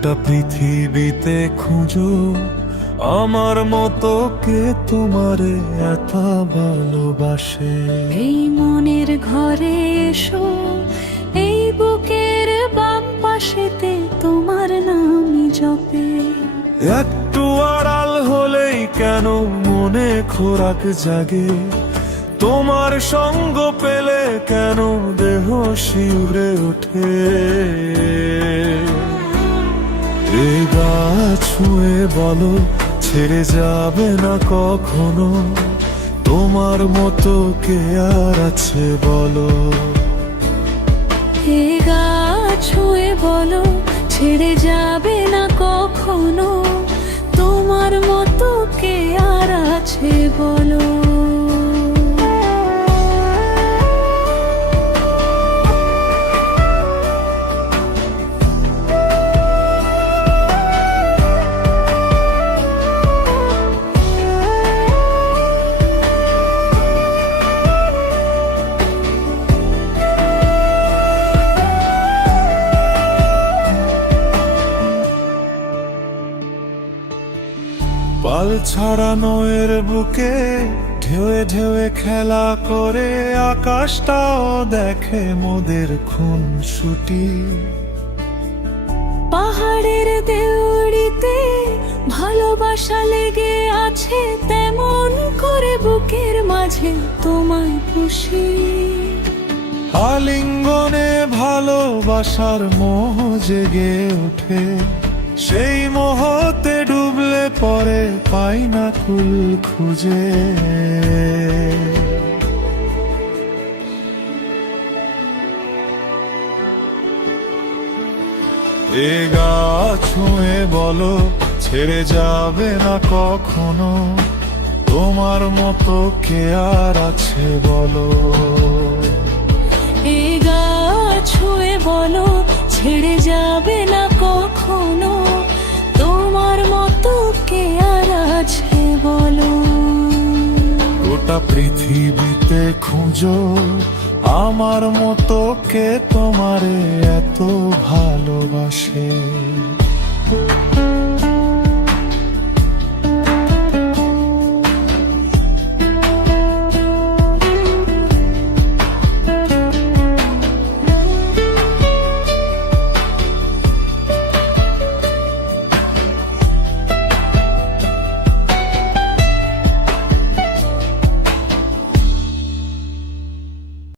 গোটা পৃথিবীতে খুঁজো আমার মতো কে তোমারে এত ভালোবাসে। এই মনের ঘরে এসো, এই বুকের বাম পাশেতে তোমার নামই জপে। একটু আড়াল হলেই কেন মনে খোরাক জাগে, তোমার সঙ্গ পেলে কেন দেহ শিউরে ওঠে। এ গা ছুঁয়ে বলো ছেড়ে যাবে না কখনো, তোমার মতো কে আর আছে বলো। এ গা ছুঁয়ে বলো ছেড়ে যাবে না কখনো, তোমার মতো কে আর আছে বলো। পাল ছাড়ানো এর বুকে ঢেউে ঢেউে খেলা করে, আকাশটাও দেখে মোদের খুন ছুটি। পাহাড়ের দেউড়িতে ভালোবাসা লেগে আছে, তেমন করে বুকের মাঝে তোমায় পুষি। আলিঙ্গনে ভালোবাসার মোহ জেগে ওঠে, সেই মোহতে ডুবলে পরে পাই না কুল খুঁজে। এ গা ছুঁয়ে বলো ছেড়ে যাবে না কখনো, তোমার মতো কে আর আছে বলো। এ গা ছুঁয়ে বলো ছেড়ে যাবে না কখনো, তোমার মতো কে আর আছে বলো। গোটা পৃথিবীতে খুঁজো আমার মতো কে তোমারে এত ভালোবাসে।